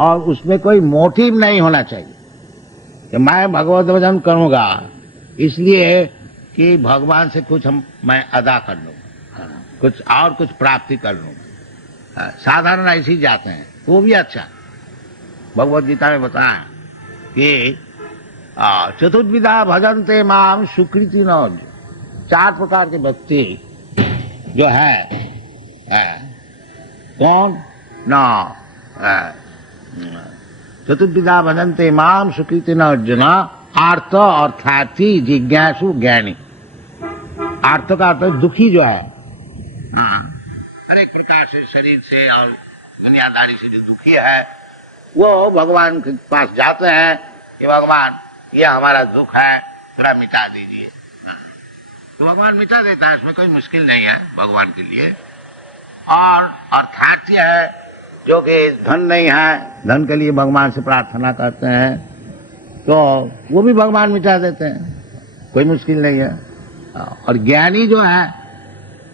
और उसमें कोई मोटिव नहीं होना चाहिए कि मैं भगवत भजन करूंगा इसलिए कि भगवान से कुछ मैं अदा कर लूंगा, कुछ और कुछ प्राप्ति कर लूंगा। साधारण ऐसे ही जाते हैं, वो भी अच्छा। भगवत गीता में बताया कि चतुर्विधा भजन्ते माम सुकृति न। 4 प्रकार के व्यक्ति जो है कौन ना, चतुर्विधा भजन्ते माम सुकृति न अर्जुन, आर्त अर्थार्थी जिज्ञासु ज्ञानी। आर्त का अर्थ दुखी जो है, हर एक प्रकार से शरीर से और दुनियादारी से जो दुखी है वो भगवान के पास जाते हैं कि भगवान ये हमारा दुख है, थोड़ा मिटा दीजिए। तो भगवान मिटा देता है, इसमें कोई मुश्किल नहीं है भगवान के लिए। और अर्थार्थी है जो कि धन नहीं है, धन के लिए भगवान से प्रार्थना करते हैं तो वो भी भगवान मिटा देते हैं, कोई मुश्किल नहीं है। और ज्ञानी जो है,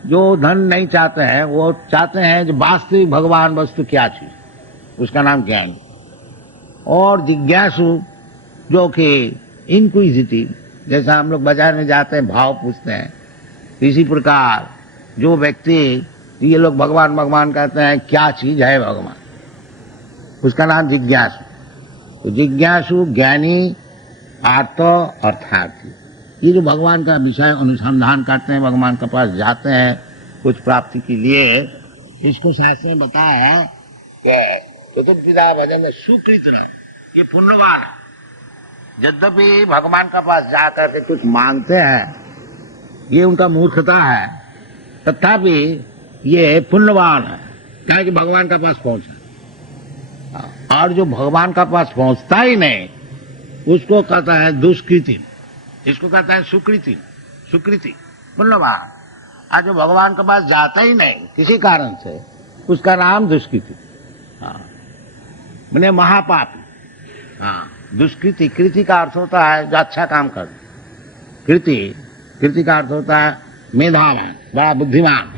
जो धन नहीं चाहते हैं, वो चाहते हैं जो वास्तविक भगवान वस्तु क्या चीज, उसका नाम ज्ञानी। और जिज्ञासु जो कि इंक्विजिटिव, जैसा हम लोग बाजार में जाते हैं भाव पूछते हैं, इसी प्रकार जो व्यक्ति, ये लोग भगवान भगवान कहते हैं, क्या चीज है भगवान, उसका नाम जिज्ञासु। तो जिज्ञासु, ज्ञानी, आर्त, अर्थार्थी, ये जो भगवान का विषय अनुसंधान करते हैं, भगवान के पास जाते हैं कुछ प्राप्ति के लिए, इसको शास्त्र में बताया है कि चतुर्विधा भजन में सुकृत, ये पुण्यवान है। यद्यपि भगवान का पास जाकर के कुछ मांगते हैं, ये उनका मूर्खता है, तथापि ये पुण्यवान है, क्या कि भगवान का पास पहुंचा। और जो भगवान का पास पहुंचता ही नहीं, उसको कहता है दुष्कृति, इसको कहता है सुकृति, सुकृति पुण्यवान। और जो भगवान के पास जाता ही नहीं किसी कारण से, उसका नाम दुष्कृति, मैंने महापापी। दुष्कृति, कृति का अर्थ होता है जो अच्छा काम कर, कृति, कृति का अर्थ होता है मेधावान, बड़ा बुद्धिमान।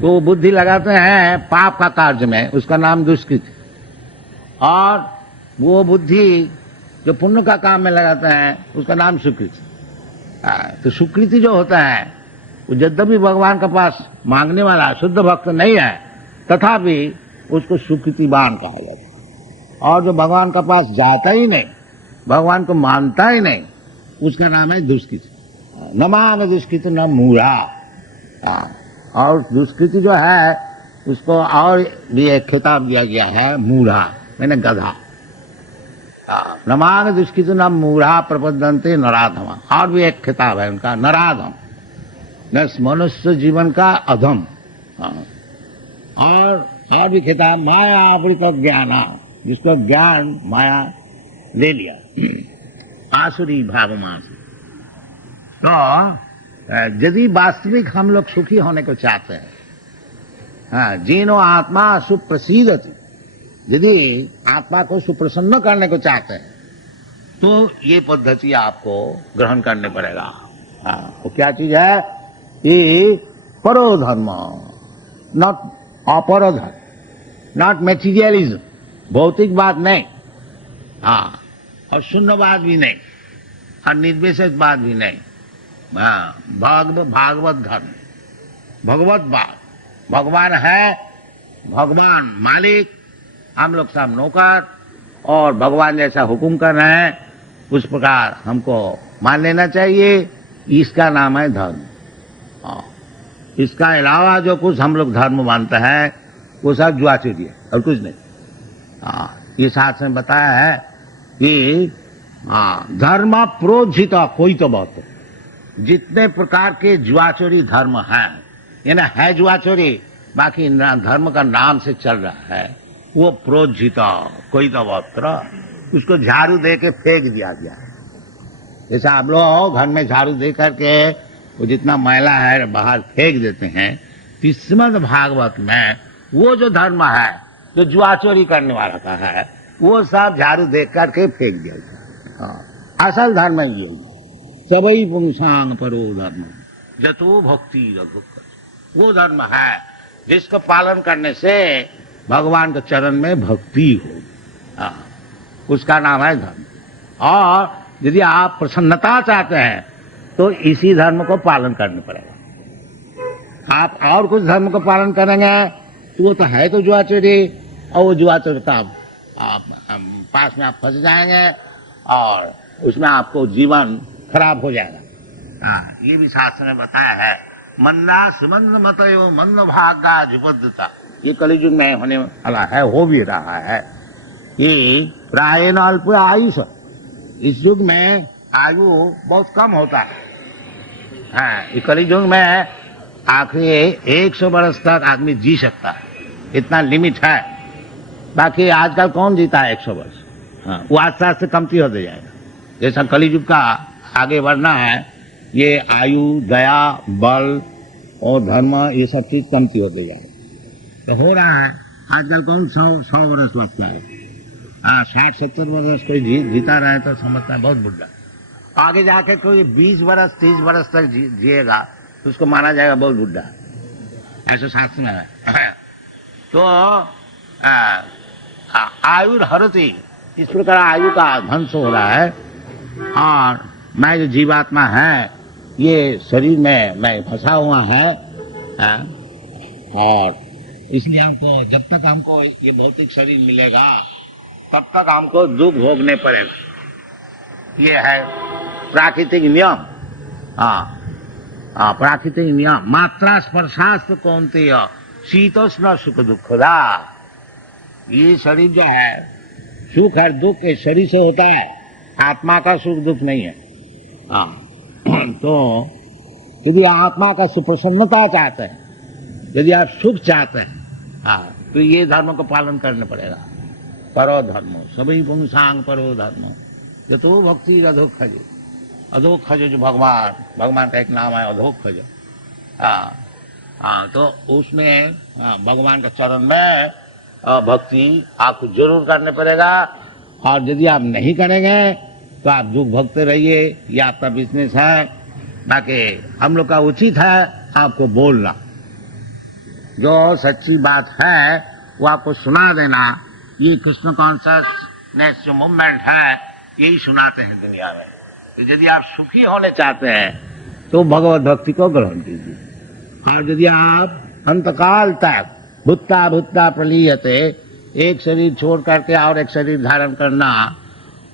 तो बुद्धि लगाते हैं पाप का कार्य में, उसका नाम दुष्कृति। और वो बुद्धि जो पुण्य का काम में लगाते हैं, उसका नाम सुकृति। तो सुकृति जो होता है वो यद्यपि भगवान के पास मांगने वाला शुद्ध भक्त नहीं है, तथापि उसको सुकृतिवान कहा जाता है। और जो भगवान के पास जाता ही नहीं, भगवान को मानता ही नहीं, उसका नाम है दुष्कृति। न मांग दुष्कृति न मूढ़ा। और दुष्कृति जो है उसको और भी एक खिताब दिया गया है, मूढ़ा, मैंने गधा। न मांग दुष्कृति न मूढ़ा प्रपद्यन्ते नराधम। और भी एक खिताब है उनका, नराधम, न मनुष्य जीवन का अधम। और भी खिताब माया आवृत ज्ञाना, जिसको ज्ञान माया ले लिया, आसुरी भावमान। तो यदि वास्तविक हम लोग सुखी होने को चाहते हैं, जीनो आत्मा सुप्रसीदति, यदि आत्मा को सुप्रसन्न करने को चाहते हैं, तो ये पद्धति आपको ग्रहण करने पड़ेगा। वो क्या चीज है? ये परोधर्म, नॉट अपर धर्म, नॉट मेटीरियलिज्म, भौतिक बात नहीं, और शून्यवाद भी नहीं, और निर्विशेष बात भी नहीं। भागवत धर्म, भगवत बात, भगवान है, भगवान मालिक, हम लोग सब नौकर, और भगवान जैसा हुक्म कर रहे हैं उस प्रकार हमको मान लेना चाहिए। इसका नाम है धर्म। इसका अलावा जो कुछ हम लोग धर्म मानते हैं वो सब जुआचोरी है और कुछ नहीं। ये शास्त्र में बताया है कि धर्म प्रोज्झित कोई तो बहुत, जितने प्रकार के जुआचोरी धर्म हैं, यानी है जुआचोरी, बाकी धर्म का नाम से चल रहा है, वो प्रोज्झित कोई तो बहुत, उसको झाड़ू दे के फेंक दिया गया है। जैसा आप लोग घर में झाड़ू दे करके वो जितना मैला है बाहर फेंक देते हैं, श्रीमद् भागवत में वो जो धर्म है जो जुआचोरी करने वाला का है, वो सब झाड़ू दे करके फेंक दिया गया। असल धर्म ये सबई पुंसांग परो धर्म जतो भक्ति रघुकर, वो धर्म है जिसका पालन करने से भगवान के चरण में भक्ति हो। हाँ, उसका नाम है धर्म। और यदि आप प्रसन्नता चाहते हैं तो इसी धर्म को पालन करना पड़ेगा। आप और कुछ धर्म को पालन करेंगे तो वो तो है तो जुआचोरी, और वो जुआचोरी का पास में आप फंस जाएंगे और उसमें आपको जीवन खराब हो जाएगा। हाँ, ये भी शास्त्र ने बताया है, मंदा सुमंद मतयो मंद भागा जुपद्धता। ये कलियुग में होने वाला है, हो भी रहा है। ये प्रायण अल्प आयुष, इस युग में आयु बहुत कम होता है। हाँ, ये कलियुग में आखिर 100 वर्ष तक आदमी जी सकता है, इतना लिमिट है। बाकी आजकल कौन जीता है 100 वर्ष? हाँ, वो आस्ते आस्ते कमती होते जाएगा। जैसा कलियुग का आगे बढ़ना है, ये आयु, दया, बल और धर्म, ये सब चीज कमती होते जाएगा। तो हो रहा है आजकल कौन 100 वर्ष लगता है? 60-70 वर्ष कोई जीता रहे तो समझता है बहुत बुढ़ा। आगे जाके कोई 20 वर्ष 30 वर्ष तक जिएगा तो उसको माना जाएगा बहुत बुढ़ा, ऐसे शास्त्र में है। तो आयु हरती, इस प्रकार आयु का ध्वंस हो रहा है। और मैं जो जीवात्मा है, ये शरीर में मैं फंसा हुआ है। और इसलिए हमको, जब तक हमको ये भौतिक शरीर मिलेगा तब तक हमको दुख भोगने पड़ेगा। ये है प्राकृतिक नियम। प्राकृतिक नियम। मात्रा स्पर्शास्त्र कौनते शीतोष्ण सुख दुखदा। ये शरीर जो है, सुख और दुख के शरीर से होता है, आत्मा का सुख दुख नहीं है। तो यदि आत्मा का सुप्रसन्नता चाहते हैं, यदि आप सुख चाहते हैं, तो ये धर्म को पालन करना पड़ेगा। परो धर्म सभी पुंसांग परो धर्म, जो तो भक्ति अधोखज। अधोखज जो भगवान का एक नाम है अधोखज। तो उसमें भगवान का चरण में भक्ति आपको जरूर करने पड़ेगा। और यदि आप नहीं करेंगे तो आप दुख भोगते रहिए, ये आपका बिजनेस है। बाकी हम लोग का उचित है आपको बोलना, जो सच्ची बात है वो आपको सुना देना। ये कृष्ण कॉन्शियसनेस जो मूवमेंट है, यही सुनाते हैं दुनिया में। तो यदि आप सुखी होने चाहते हैं तो भगवत भक्ति को ग्रहण कीजिए। और यदि आप अंतकाल तक भुत्ता भुत्ता प्रलीयते, एक शरीर छोड़ करके और एक शरीर धारण करना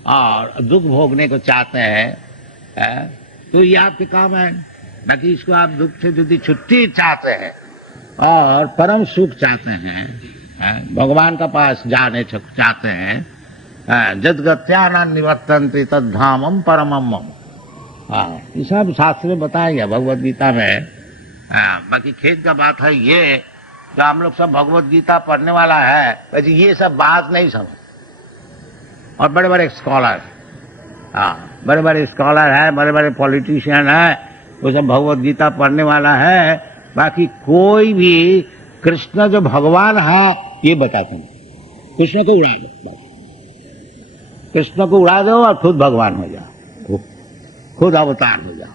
और दुख भोगने को चाहते हैं, तो ये आपके काम है। बाकी इसको आप दुख से यदि छुट्टी चाहते हैं और परम सुख चाहते हैं, भगवान का पास जाने चाहते हैं, जदगत्याना निवर्तन्ते तद्धामम परमम मम। ये सब शास्त्र में बताया गया भगवद गीता में। बाकी खेद का बात है ये, जो हम लोग सब भगवद गीता पढ़ने वाला है, वैसे ये सब बात नहीं समझ। और बड़े बड़े स्कॉलर, बड़े बड़े स्कॉलर है, बड़े बड़े पॉलिटिशियन है, वो सब भगवद गीता पढ़ने वाला है। बाकी कोई भी कृष्ण जो भगवान है ये बताते नहीं। कृष्ण को उड़ा दो, कृष्ण को उड़ा दो और खुद भगवान हो जाओ, खुद अवतार हो जाओ।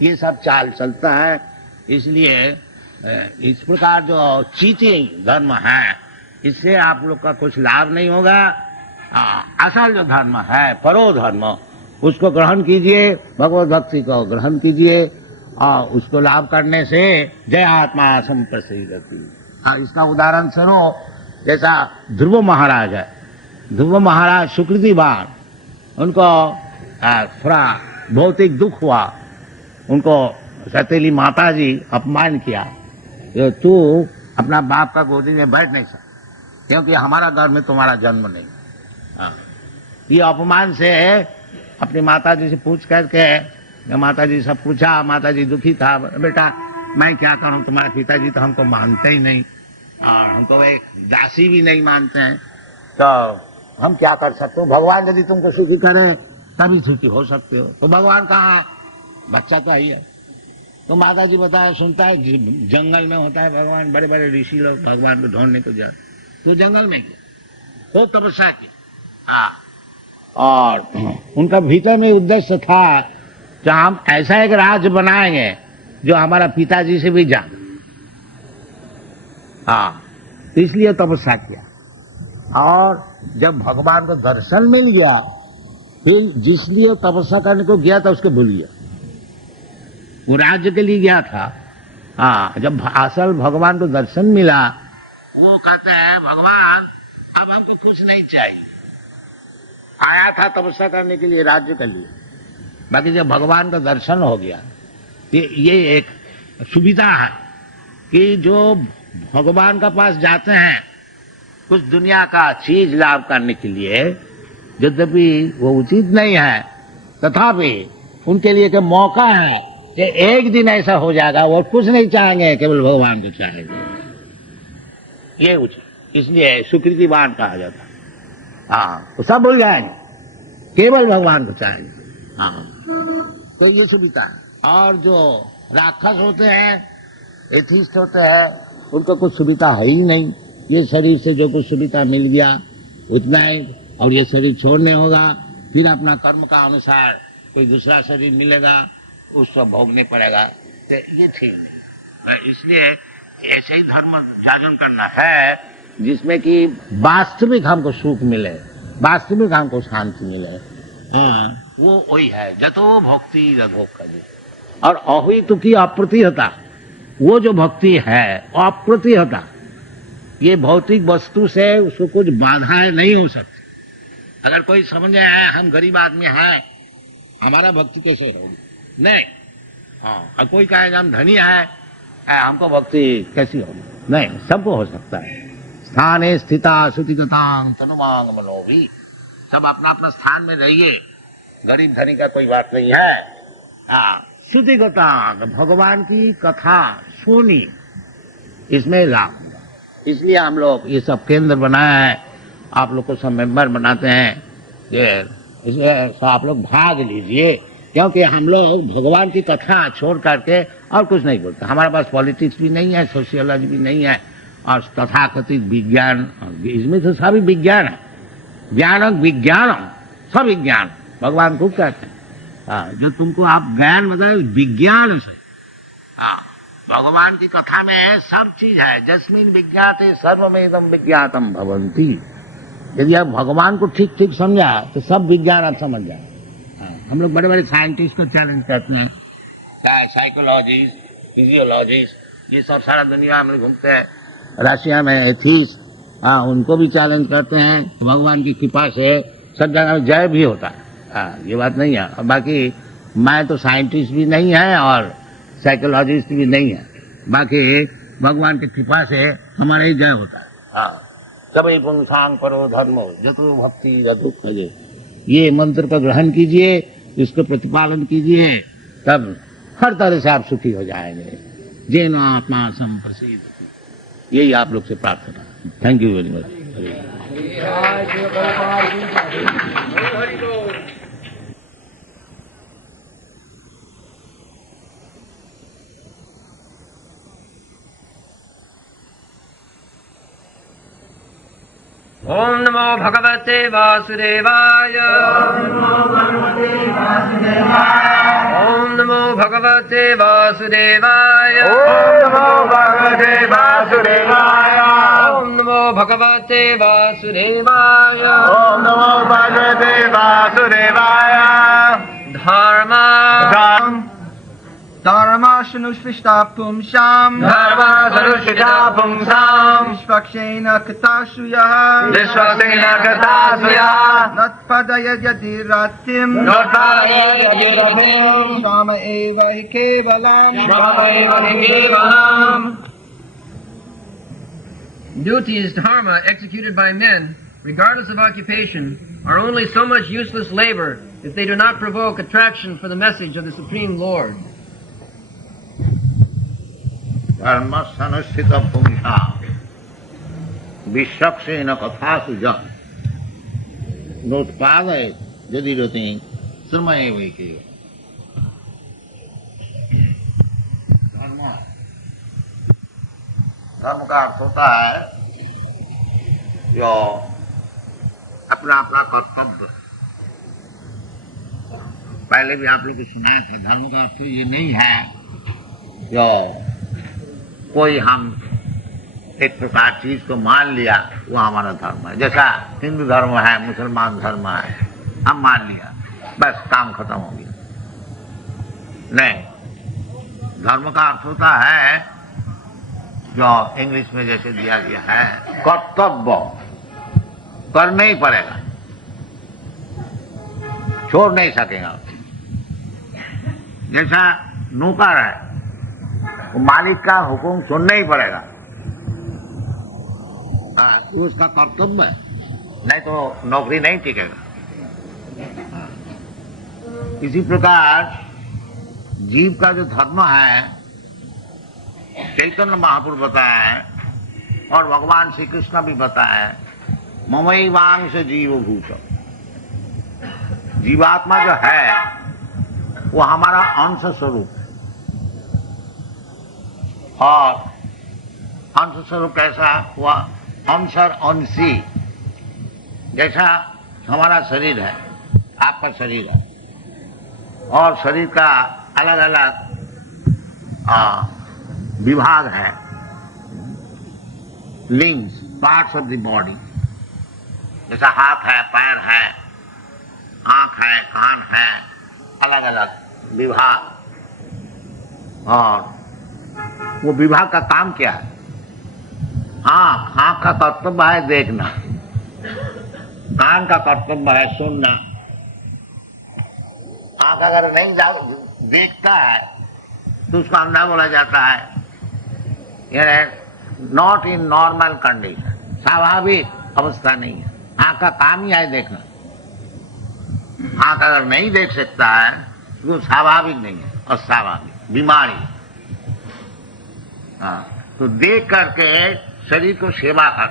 ये सब चाल चलता है। इसलिए इस प्रकार जो चीटिंग धर्म है, इससे आप लोग का कुछ लाभ नहीं होगा। असल जो धर्म है, परो धर्म, उसको ग्रहण कीजिए, भगवत भक्ति को ग्रहण कीजिए और उसको लाभ करने से जय आत्मा संप्रसिद्धि। इसका उदाहरण स्वरूप जैसा ध्रुव महाराज है, ध्रुव महाराज सुकृतिवान, उनको थोड़ा भौतिक दुख हुआ, उनको सतीली माता जी अपमान किया, जो तू अपना बाप का गोदी में बैठ नहीं सकता क्योंकि हमारा घर में तुम्हारा जन्म नहीं। ये अपमान से अपनी माता जी से पूछ करके, माता जी से पूछा, माता जी दुखी था, बेटा मैं क्या करूं, तुम्हारे पिताजी तो हमको मानते ही नहीं और हमको एक दासी भी नहीं मानते हैं, तो हम क्या कर सकते हो? भगवान यदि तुमको सुखी करें तभी सुखी हो सकते हो। तो भगवान कहाँ है? बच्चा तो ही है। तो माता जी बताया, सुनता है जंगल में होता है भगवान, बड़े बड़े ऋषि लोग भगवान को ढूंढने को जाते, तो जंगल में किया, तो तपस्या की। और उनका भीतर में उद्देश्य था कि हम ऐसा एक राज्य बनाएंगे जो हमारा पिताजी से भी जान, इसलिए तपस्या किया। और जब भगवान को दर्शन मिल गया, फिर जिसलिए तपस्या करने को गया था उसको भूल गया, वो राज्य के लिए गया था। हाँ, जब असल भगवान को दर्शन मिला, वो कहता है भगवान अब हमको कुछ नहीं चाहिए, आया था तपस्या करने के लिए, राज्य के लिए। बाकी जब भगवान का दर्शन हो गया, ये एक सुविधा है कि जो भगवान का पास जाते हैं कुछ दुनिया का चीज लाभ करने के लिए, यद्यपि वो उचित नहीं है, तथापि उनके लिए एक मौका है कि एक दिन ऐसा हो जाएगा वो कुछ नहीं चाहेंगे, केवल भगवान को चाहेंगे, ये उचित, इसलिए सुकृतिवान कहा जाता। हाँ, वो सब भूल जाएंगे, केवल भगवान को चाहेंगे। हाँ, तो ये सुविधा है। और जो राक्षस होते हैं, एथिस्ट होते हैं, उनको कुछ सुविधा है ही नहीं। ये शरीर से जो कुछ सुविधा मिल गया उतना ही, और ये शरीर छोड़ने होगा, फिर अपना कर्म का अनुसार कोई दूसरा शरीर मिलेगा, उसको भोगने पड़ेगा, तो ये ठीक नहीं। इसलिए ऐसे ही धर्म जागरण करना है जिसमें कि वास्तविक हमको सुख मिले, वास्तविक हमको शांति मिले। हाँ, वो वही है जतो भक्ति रघो करे। और अहितु की अप्रतिहता, वो जो भक्ति है अप्रतिहता, ये भौतिक वस्तु से उसको कुछ बाधाएं नहीं हो सकती। अगर कोई समझे है हम गरीब आदमी हैं, हमारा भक्ति कैसे होगी? नहीं। हाँ, और कोई कहेगा हम धनी है, हमको भक्ति कैसी होगी? नहीं, सबको हो सकता है। स्थाने स्थिता श्रुतिगतां तनुमांग मनोभी, सब अपना अपना स्थान में रहिए, गरीब धनी का कोई बात नहीं है। हाँ, श्रुतिगतां, भगवान की कथा सुनी, इसमें लाभ। इसलिए हम लोग ये सब केंद्र बनाया है, आप लोग को सब मेंबर बनाते हैं, इसलिए आप लोग भाग लीजिए, क्योंकि हम लोग भगवान की कथा छोड़ करके और कुछ नहीं बोलते। हमारे पास पॉलिटिक्स भी नहीं है, सोशियोलॉजी भी नहीं है, और तथाकथित विज्ञान, इसमें तो सभी विज्ञान है, ज्ञानम विज्ञानम, सब विज्ञान भगवान खूब कहते हैं। हाँ, जो तुमको आप ज्ञान मतलब विज्ञान से, हाँ, भगवान की कथा में सब चीज है। जस्मिन विज्ञाते सर्वमेदम विज्ञातम भवन्ति। यदि आप भगवान को ठीक ठीक समझा तो सब विज्ञान आप समझ जाए। हम लोग बड़े बड़े साइंटिस्ट को चैलेंज करते हैं, चाहे साइकोलॉजिस्ट, फिजियोलॉजिस्ट, ये सब सारा दुनिया में घूमते हैं। रशिया में एथिस्ट, हाँ, उनको भी चैलेंज करते हैं, तो भगवान की कृपा से सब जगह जय भी होता है। हाँ, ये बात नहीं है। और बाकी मैं तो साइंटिस्ट भी नहीं है और साइकोलॉजिस्ट भी नहीं है, बाकी भगवान की कृपा से हमारा ही जय होता है। हाँ, सबई पुंसांग परो धर्मो जतो भक्ति जतो खजे, ये मंत्र का ग्रहण कीजिए, इसको प्रतिपालन कीजिए, तब हर तरह से आप सुखी हो जाएंगे। जेन आत्मा संप्रसिद्ध, यही आप लोग से प्रार्थना। Thank you very much. ओम नमो भगवते वासुदेवाय। ओम नमो भगवते वासुदेवाय। ओम नमो भगवते वासुदेवाय। ओम नमो भगवते वासुदेवाय। ओम नमो भगवते वासुदेवाय। धर्माशनुष्ठिता पुंसां धर्माशनुष्ठिता पुंसां निष्पक्षेण कथाश्रूयः विश्वसेन कथाश्रूयः नत्पदयदिरतिं नोत्पादयदिरतिं श्याम एव हि केवलम् श्यामैव हि केवलम्। Duties, dharma, executed by men, regardless of occupation, are only so much useless labor if they do not provoke attraction for the message of the Supreme Lord. धर्मसनुष्ठित पुंसा विश्वक्षेण कथासु जन नोत्पादयेत् यदिरति श्रमैव हि केवलम्। धर्म का अर्थ होता है जो अपना अपना कर्तव्य। पहले भी आप लोग को सुना था, धर्म का अर्थ ये नहीं है जो कोई हम एक प्रकार चीज को मान लिया, वो हमारा धर्म है। जैसा हिंदू धर्म है, मुसलमान धर्म है, हम मान लिया, बस काम खत्म हो गया। नहीं, धर्म का अर्थ होता है जो इंग्लिश में जैसे दिया गया है कर्तव्य, करना ही पड़ेगा, छोड़ नहीं सकेगा। जैसा नौकर है, वो मालिक का हुक्म सुनना ही पड़ेगा, वो उसका कर्तव्य है, नहीं तो नौकरी नहीं टिकेगा। इसी प्रकार जीव का जो धर्म है चैतन्य महापुरुष बताया है और भगवान श्री कृष्ण भी बताया है, ममैवांश जीवभूत। जीवात्मा जो है वो हमारा अंश स्वरूप है। और अंश स्वरूप कैसा हुआ? अंशर अंशी। जैसा हमारा शरीर है, आपका शरीर है, और शरीर का अलग अलग विभाग है, limbs, parts of the body. जैसा हाथ है, पैर है, आंख है, कान है, अलग अलग विभाग। और वो विभाग का काम क्या है? आंख का कर्तव्य है देखना, कान का कर्तव्य है सुनना। आंख अगर नहीं देखता है तो उसको अंधा बोला जाता है, नॉट इन नॉर्मल कंडीशन, स्वाभाविक अवस्था नहीं है। आंख का काम ही है देखना। आंख अगर नहीं देख सकता है तो स्वाभाविक नहीं है, अस्वाभाविक बीमारी। तो देख करके शरीर को सेवा कर।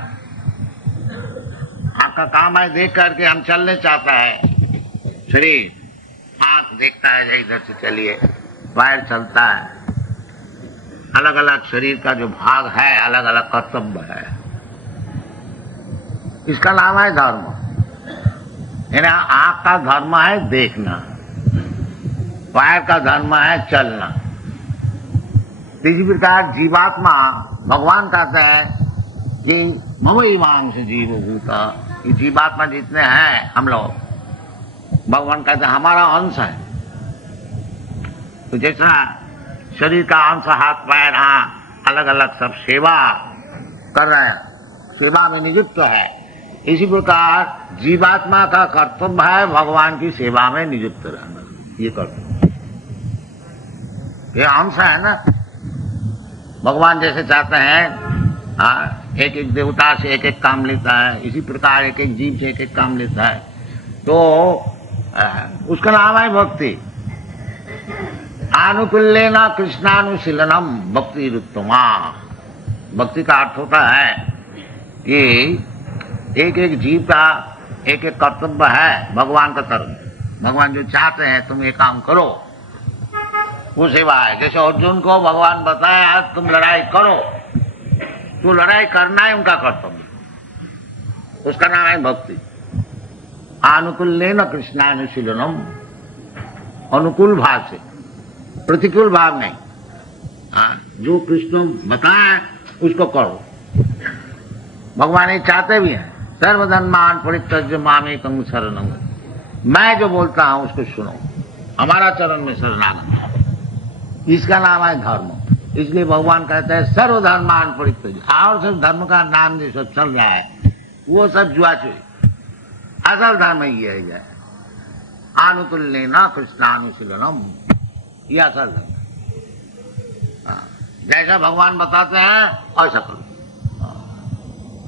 आंख का काम है देख करके हम चलने चाहता है शरीर, आंख देखता है इधर से चलिए, पैर चलता है। अलग अलग शरीर का जो भाग है अलग अलग कर्तव्य है, इसका नाम है धर्म। यानी आंख का धर्म है देखना, पैर का धर्म है चलना। इसी प्रकार जीवात्मा, भगवान कहते हैं कि ममैवांश जीवभूता, कि जीवात्मा जितने हैं हम लोग, भगवान कहते हैं हमारा अंश है। तो जैसा शरीर का अंश हाथ पैर आंख अलग अलग सब सेवा कर रहे हैं, सेवा में नियुक्त है, इसी प्रकार जीवात्मा का कर्तव्य है भगवान की सेवा में नियुक्त रहना। ये कर्तव्य, ये अंश है ना। भगवान जैसे चाहते हैं एक एक देवता से एक एक काम लेता है, इसी प्रकार एक एक जीव से एक एक काम लेता है, तो उसका नाम है भक्ति। आनुकूल्येन कृष्णानुशीलनम भक्ति रुत्तमा। भक्ति का अर्थ होता है कि एक एक जीव का एक एक कर्तव्य है भगवान का तरफ। भगवान जो चाहते हैं तुम ये काम करो, वो सेवा है। जैसे अर्जुन को भगवान बताया तुम लड़ाई करो, तो लड़ाई करना है उनका कर्तव्य, उसका नाम है भक्ति। आनुकूल्येन कृष्णानुशीलनम, अनुकूल भाव से, प्रतिकूल भाव नहीं। जो कृष्ण बताए उसको करो। भगवान ये चाहते भी हैं, सर्वधर्मान परित्यज्य मामेकं शरणं। मैं जो बोलता हूं उसको सुनो, हमारा चरण में शरणागत, इसका नाम है धर्म। इसलिए भगवान कहते हैं सर्वधर्मान परित्यज्य। और सब धर्म का नाम जो सब चल रहा है वो सब जुआचुरी, असल धर्म ही है। आनुकूल्येन कृष्णानुशीलनम, यह असल धर्म। जैसा भगवान बताते हैं ऐसा करो।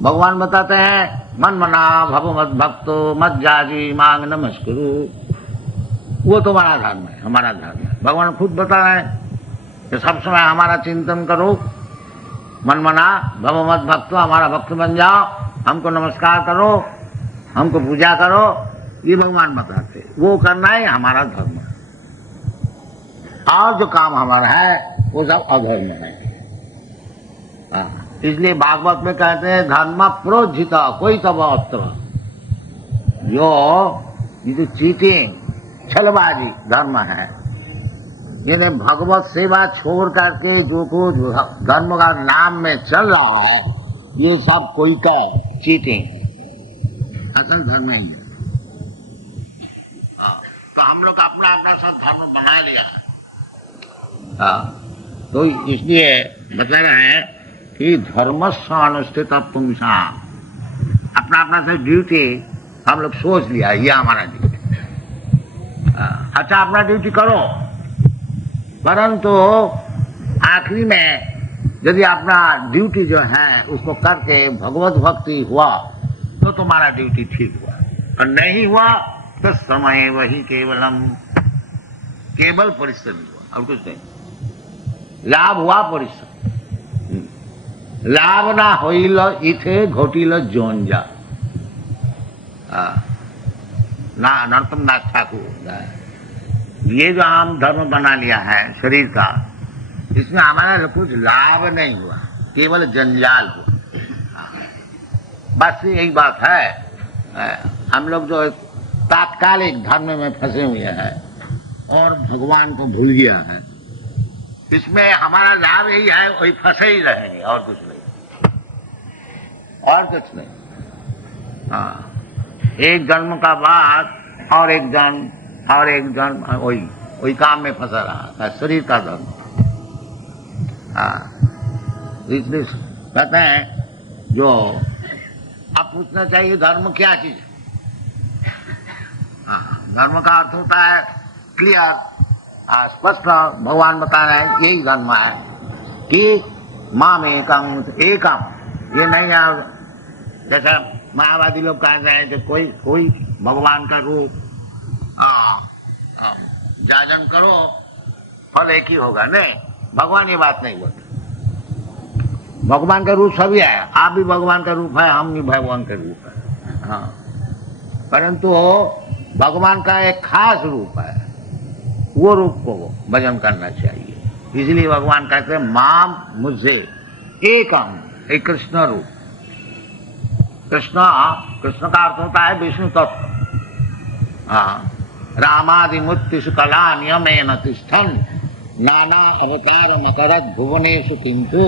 भगवान बताते हैं मन मना भव मद भक्तो मत जाजी मांग नमस्कुरु, वो तुम्हारा धर्म है, हमारा धर्म है। भगवान खुद बता रहे हैं कि सब समय हमारा चिंतन करो, मन मना भव मद भक्तो, हमारा भक्त बन जाओ, हमको नमस्कार करो, हमको पूजा करो, ये भगवान बताते। वो करना ही हमारा धर्म है। और जो काम हमारा है वो सब अधर्म है। इसलिए भागवत में कहते हैं धर्म प्रोज्झित कोई तब अत्र। ये जो चीटिंग, छलबाजी धर्म है, यानी भगवत सेवा छोड़ करके जो कुछ धर्म का नाम में चल रहा है ये सब कोई का चीटिंग, असल धर्म ही है। हाँ, तो हम लोग अपना अपना सब धर्म बना लिया है। हाँ, तो इसलिए बता रहे हैं कि धर्मस्व अनुष्ठित पुंसा, अपना अपना से ड्यूटी हम लोग सोच लिया, ये हमारा ड्यूटी। अच्छा, अपना ड्यूटी करो, परंतु आखिरी में यदि अपना ड्यूटी जो है उसको करके भगवत भक्ति हुआ तो तुम्हारा ड्यूटी ठीक हुआ, और नहीं हुआ तो समय वही केवलम, केवल परिश्रम हुआ और कुछ नहीं। लाभ हुआ परिश्रम, लाभ ना होइल इथे घोटिल जोंजा, ना नरोत्तम दास ठाकुर। ये जो हम धर्म बना लिया है शरीर का, इसमें हमारा कुछ लाभ नहीं हुआ, केवल जंजाल हुआ। बस यही बात है। हम लोग जो तात्कालिक धर्म में फंसे हुए हैं और भगवान को भूल गया है, इसमें हमारा लाभ यही है, वही फंसे ही रहेंगे, और कुछ नहीं, और कुछ नहीं। हाँ, एक जन्म का बाद और एक जन्म वही काम में फंसा रहा है, शरीर का धर्म। हाँ, इसलिए कहते हैं जो अब पूछना चाहिए धर्म क्या चीज। हाँ, धर्म का अर्थ होता है क्लियर, स्पष्ट, भगवान बता रहे हैं यही धर्म है कि माम एकम, ये नहीं है जैसा मायावादी लोग कहते हैं कि कोई भगवान का रूप जाजन करो फल एक ही होगा, नहीं, भगवान ये बात नहीं बोलते। भगवान का रूप सभी है, आप भी भगवान का रूप है, हम भी भगवान का रूप है। हाँ, परंतु भगवान का एक खास रूप है, वो रूप को भजन करना चाहिए। इसलिए भगवान कहते हैं माम, मुझे एकम, एक कृष्ण रूप। कृष्ण का अर्थ होता है विष्णु तत्व। हाँ, रामादिमुत्तिषु कला नियमेन तिष्ठन् नाना अवतार मकरद भुवनेषु किंतु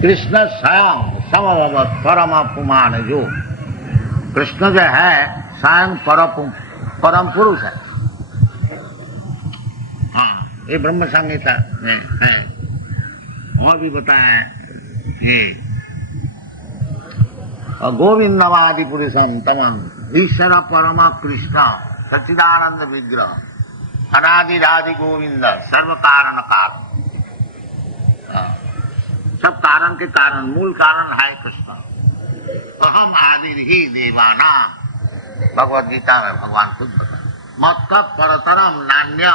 कृष्ण स्वयं समभवत् परम पुमान। जो कृष्ण जो है स्वयं परम पुरुष है। हाँ, ये ब्रह्म संहिता में है, और भी बताया है। गोविंदवादि पुरुषम तमं ईश्वर परम कृष्ण सच्चिदानंद विग्रह अनादिरादि गोविंद सर्व कारण कारण। सब कारण के कारण, मूल कारण है कृष्ण। अहम आदि ही देवाना, भगवद गीता में भगवान खुद बता, मत परतरम नान्य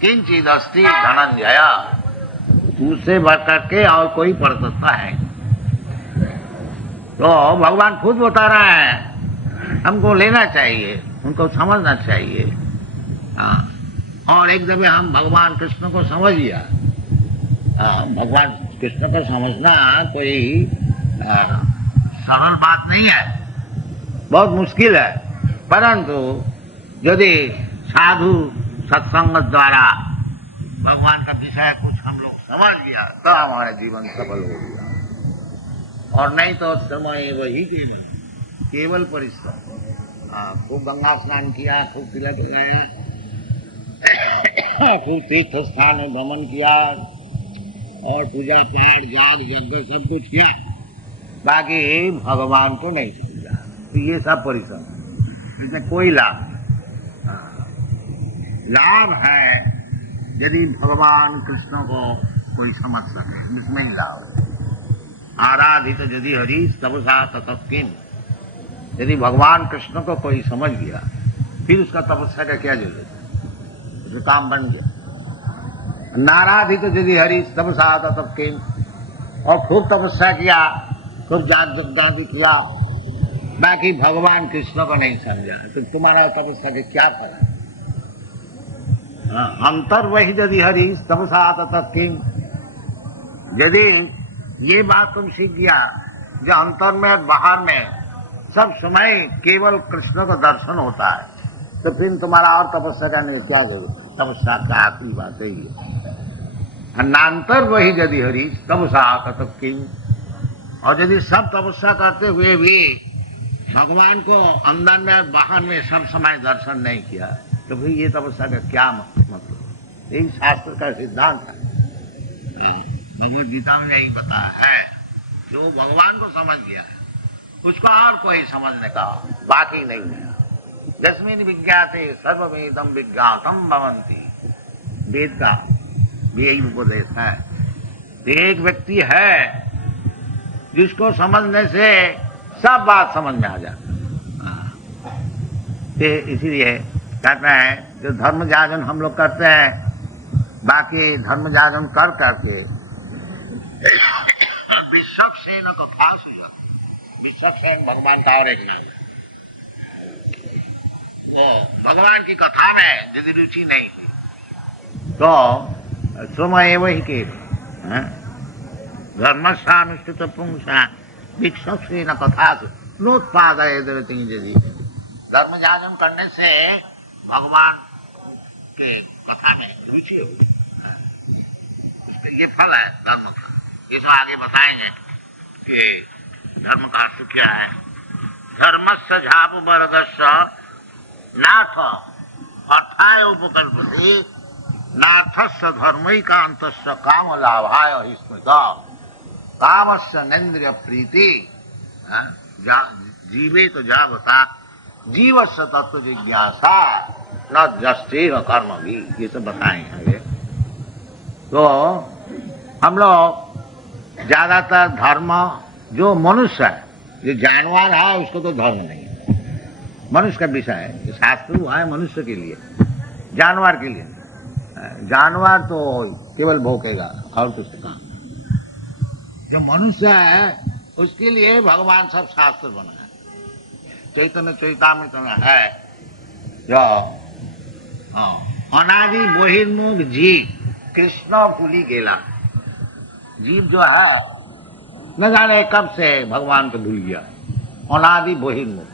किंचिद अस्ति धनंजय, तुझसे बढ़कर के और कोई परतत्ता है। तो भगवान खुद बता रहा है, हमको लेना चाहिए, उनको समझना चाहिए। हाँ, और एक दफे हम भगवान कृष्ण को समझ लिया। भगवान कृष्ण को समझना कोई सरल बात नहीं है, बहुत मुश्किल है। परंतु यदि साधु सत्संग द्वारा भगवान का विषय कुछ हम लोग समझ लिया तो हमारा जीवन सफल हो गया, और नहीं तो समय वही केवल परिश्रम। खूब गंगा स्नान किया, खूब तिलक लगाया, खूब तीर्थ स्थान में भ्रमण किया, और पूजा पाठ जाग यज्ञ सब कुछ किया, बाकी भगवान को नहीं समझा, तो ये सब परिश्रम, इसमें कोई लाभ नहीं। लाभ है यदि भगवान कृष्ण को कोई समझ सके, इसमें ही लाभ है। आराधित यदि हरि तपसा तत्किन, यदि भगवान कृष्ण को कोई समझ गया फिर उसका तपस्या का क्या जरूरत है, उसका काम बन गया। नाराधित यदि हरि तपसा तत्किन, और खूब तपस्या किया, खूब जादू किया, बाकी भगवान कृष्ण को नहीं समझा, तो तुम्हारा तपस्या के क्या फल? अंतर वही यदि हरि तपसा तत्किन, यदि ये बात तुम सीख गया जो अंतर में बाहर में सब समय केवल कृष्ण का दर्शन होता है, तो फिर तुम्हारा और तपस्या करने की क्या जरूरत? तपस्या का आखिरी बात है ये। अन्नांतर वही यदि हरि तपसा तत्किन, और यदि सब तपस्या करते हुए भी भगवान को अंदर में बाहर में सब समय दर्शन नहीं किया तो फिर ये तपस्या का क्या मतलब? यही शास्त्र का सिद्धांत है। भगवद गीता में यही बताया है, जो भगवान को समझ गया है उसको और कोई समझने का बाकी नहीं है। यस्मिन् विज्ञाते सर्ववेदम विज्ञातम भवन्ति, वेद का भी यही उपदेश है। एक व्यक्ति है जिसको समझने से सब बात समझ में आ जाती है। इसीलिए कहते हैं जो धर्म जागरण हम लोग करते हैं, बाकी धर्म जागरण कर करके विश्वक्सेन कथा सुझा, विश्वक्सेन भगवान का और एक नाम है। वो भगवान की कथा में यदि रुचि नहीं हुई तो सुम एव ही के धर्मस्थानुष्ठित पुंसा विश्वक्सेन कथा नोत्पादय यदि धर्म जागरण करने से भगवान के कथा में रुचि हुई, ये फल है धर्म का। ये तो आगे बताएंगे कि धर्म का अर्थ क्या है। धर्मस्य झाप वर्गस्य नाथ अर्थाय उपकल्पते नाथस्य धर्मैकान्तस्य काम लाभाय हि स्मृता कामस्य नेन्द्रिय प्रीति जीवे तो जावता जीवस्य तत्व जिज्ञासा न जस्तेह कर्म भी, ये सब बताएंगे। तो हम लोग ज्यादातर धर्म जो मनुष्य है, जो जानवर है उसको तो धर्म नहीं है, मनुष्य का विषय है। जो शास्त्र हुआ है मनुष्य के लिए, जानवर के लिए। जानवर तो केवल भोगेगा और कुछ काम। जो मनुष्य है उसके लिए भगवान सब शास्त्र बनाया। चैतन्य चैतामृत में है जो अनादि बहिर्मुख जीव कृष्ण भूली गेला। जीव जो है न जाने कब से भगवान को भूल गया। अनादि बहिर्मुख,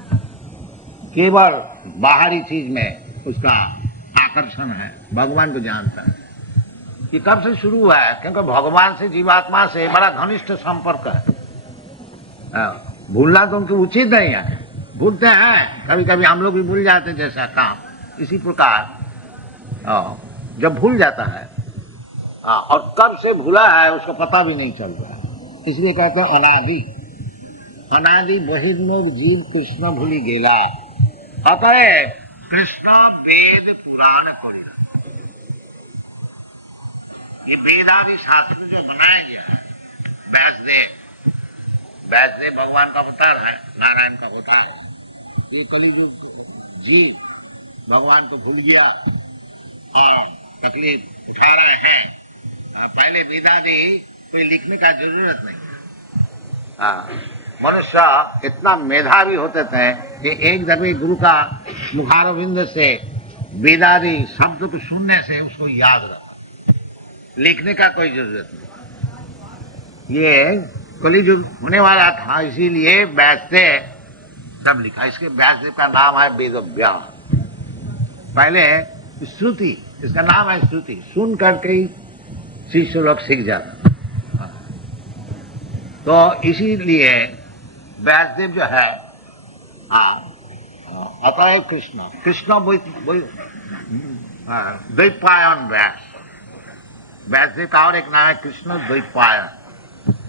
केवल बाहरी चीज में उसका आकर्षण है, भगवान को जानता है। ये कब से शुरू हुआ है? क्योंकि भगवान से जीवात्मा से बड़ा घनिष्ठ संपर्क है। भूलना तो उनकी उचित नहीं है, भूलते हैं कभी कभी, हम लोग भी भूल जाते हैं जैसा काम। इसी प्रकार जब भूल जाता है और कब से भूला है उसका पता भी नहीं चल रहा है, इसलिए कहते हैं अनादि। अनादि बहिर्मुख जीव कृष्ण भूली गेला। अतः कृष्ण वेद पुराण करी। ये वेदादि शास्त्र जो बनाया गया है, व्यासदेव, व्यासदेव भगवान का अवतार है, नारायण का अवतार है। ये कलियुग जीव भगवान को भूल गया और तकलीफ उठा रहे हैं। पहले वेदादि कोई लिखने का जरूरत नहीं। मनुष्य इतना मेधावी होते थे कि एक दफे गुरु का मुखारविंद से वेदादि शब्द को सुनने से उसको याद रखा, लिखने का कोई जरूरत नहीं। ये कलियुग होने वाला था, इसीलिए व्यासदेव सब लिखा। इसके व्यासदेव का नाम है वेदव्यास। पहले श्रुति, इसका नाम है श्रुति, सुन करके ही शिष्य लोग सीख जाता। तो इसीलिए व्यासदेव जो है अतएव कृष्ण, कृष्ण द्वैपायन व्यास, व्यासदेव का और एक नाम है कृष्ण द्वैपायन।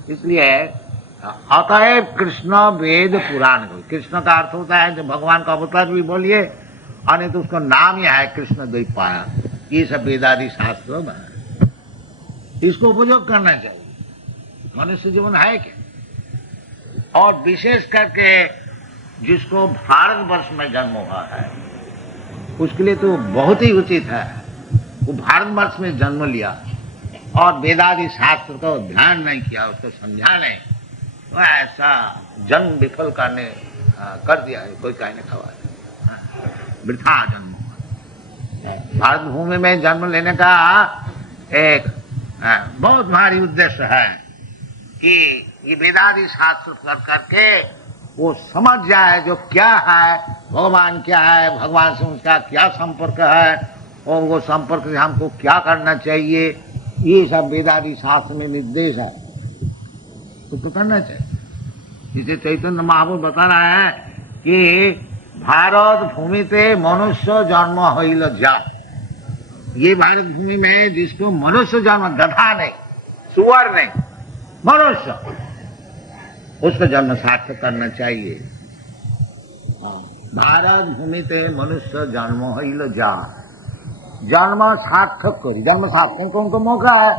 इसलिए अतएव कृष्ण वेद पुराण। कृष्ण का अर्थ होता है जो भगवान का अवतार भी बोलिए, और नहीं तो उसका नाम यह है कृष्ण द्वैपायन। ये सब वेदादि शास्त्र में इसको उपयोग करना चाहिए। मनुष्य जीवन है क्या? और विशेष करके जिसको भारतवर्ष में जन्म हुआ है उसके लिए तो बहुत ही उचित है। वो भारतवर्ष में जन्म लिया और वेदादि शास्त्र को ध्यान नहीं किया, उसको समझा नहीं, तो ऐसा जन्म विफल करने कर दिया है। कोई कहने का बात, वृथा जन्म। भारत भूमि में जन्म लेने का एक बहुत भारी उद्देश्य है कि ये वेदादि शास्त्र पढ़ करके वो समझ जाए जो क्या है, भगवान क्या है, भगवान से उसका क्या संपर्क है और वो संपर्क से हमको क्या करना चाहिए। ये सब वेदादि शास्त्र में निर्देश है, तो करना चाहिए। जिसे चैतन्य महाप्रभु बता रहा है कि भारत भूमि पे मनुष्य जन्म होइल जा, ये भारत भूमि में जिसको मनुष्य जन्म, गधा नहीं, सुअर नहीं, मनुष्य, उसका जन्म सार्थक करना चाहिए। भारत भूमि पे मनुष्य जन्म होइल जा, जन्म सार्थक करी, जन्म सार्थक उनको मौका है